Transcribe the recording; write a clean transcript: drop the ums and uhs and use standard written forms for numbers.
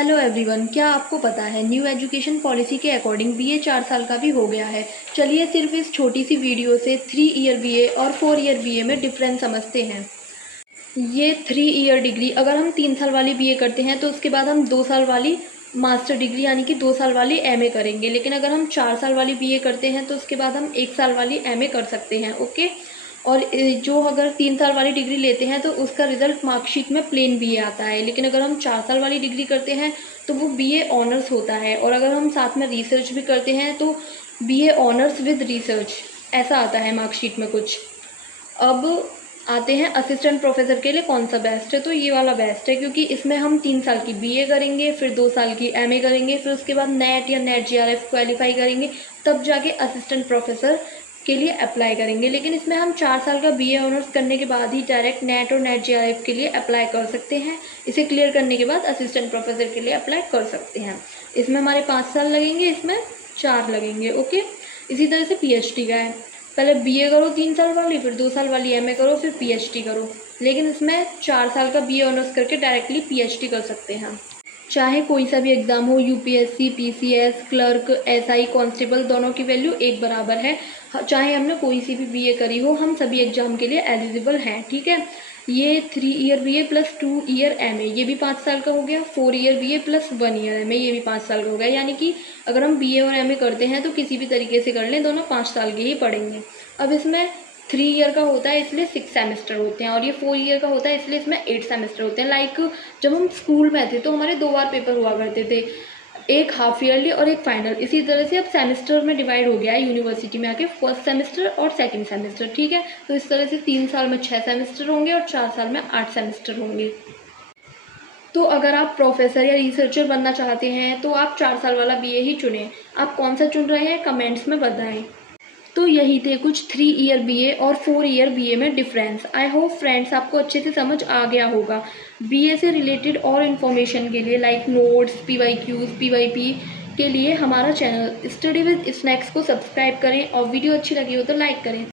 Hello everyone, क्या आपको पता है न्यू एजुकेशन पॉलिसी के अकॉर्डिंग बीए 4 साल का भी हो गया है। चलिए सिर्फ इस छोटी सी वीडियो से 3 ईयर बीए और 4 ईयर बीए में डिफरेंस समझते हैं। ये 3 ईयर डिग्री अगर हम 3 साल वाली बीए करते हैं तो उसके बाद हम 2 साल वाली मास्टर डिग्री यानी कि 2 साल वाली एमए करेंगे। लेकिन अगर हम 4 साल वाली बीए करते हैं तो उसके बाद हम 1 साल वाली एमए कर सकते हैं। ओके। और जो अगर 3 साल वाली डिग्री लेते हैं तो उसका रिजल्ट मार्कशीट में प्लेन बीए आता है। लेकिन अगर हम 4 साल वाली डिग्री करते हैं तो वो बीए ऑनर्स होता है। और अगर हम साथ में रिसर्च भी करते हैं तो बीए ऑनर्स विद रिसर्च ऐसा आता है मार्कशीट में कुछ। अब आते हैं असिस्टेंट प्रोफेसर के लिए कौन सा बेस्ट है। तो ये वाला बेस्ट है क्योंकि इसमें हम 3 साल की बीए करेंगे, फिर 2 साल की एमए करेंगे, फिर उसके बाद नेट या नेट जीआरएफ क्वालिफाई करेंगे, तब जाके असिस्टेंट प्रोफेसर के लिए अप्लाई करेंगे। लेकिन इसमें हम 4 साल का बीए ऑनर्स करने के बाद ही डायरेक्ट नेट और नेट जीआरएफ के लिए अप्लाई कर सकते हैं। इसे क्लियर करने के बाद असिस्टेंट प्रोफेसर के लिए अप्लाई कर सकते हैं। इसमें हमारे 5 साल लगेंगे, इसमें 4 लगेंगे। ओके। इसी तरह से पीएचडी का है, पहले बीए करो 3 साल वाली, फिर 2 साल वाली एमए करो, फिर पीएचडी करो। लेकिन इसमें 4 साल का बीए ऑनर्स करके डायरेक्टली पीएचडी कर सकते हैं। चाहे कोई सा भी एग्ज़ाम हो, UPSC, PCS, clerk, SI, constable, दोनों की वैल्यू एक बराबर है। चाहे हमने कोई सी भी बीए करी हो, हम सभी एग्जाम के लिए एलिजिबल हैं। ठीक है। ये 3 year BA plus 2 year MA, ये भी 5 साल का हो गया। 4 year BA plus 1 year MA, ये भी 5 साल का हो गया। यानी कि अगर हम बीए और एमए करते हैं तो किसी भी तरीके से कर लें, दोनों 5 साल के ही पढ़ेंगे। अब इसमें 3 ईयर का होता है इसलिए 6 सेमेस्टर होते हैं, और ये 4 ईयर का होता है इसलिए इसमें 8 सेमेस्टर होते हैं। लाइक जब हम स्कूल में थे तो हमारे 2 बार पेपर हुआ करते थे, एक हाफ ईयरली और एक फाइनल। इसी तरह से अब सेमेस्टर में डिवाइड हो गया है यूनिवर्सिटी में आके, फर्स्ट सेमेस्टर और सेकंड सेमेस्टर। ठीक है। तो इस तरह से 3 साल में 6 सेमेस्टर होंगे और 4 साल में 8 सेमेस्टर होंगे। तो अगर आप प्रोफेसर या रिसर्चर बनना चाहते हैं तो आप 4 साल वाला बीए ही चुनें। आप कौन सा चुन रहे हैं कमेंट्स में बताएं। तो यही थे कुछ 3 ईयर बीए और 4 ईयर बीए में डिफरेंस। आई होप फ्रेंड्स आपको अच्छे से समझ आ गया होगा। बीए से रिलेटेड और इन्फॉर्मेशन के लिए लाइक नोट्स, पीवाईक्यूज, पीवाईपी के लिए हमारा चैनल स्टडी विद स्नैक्स को सब्सक्राइब करें, और वीडियो अच्छी लगी हो तो लाइक करें।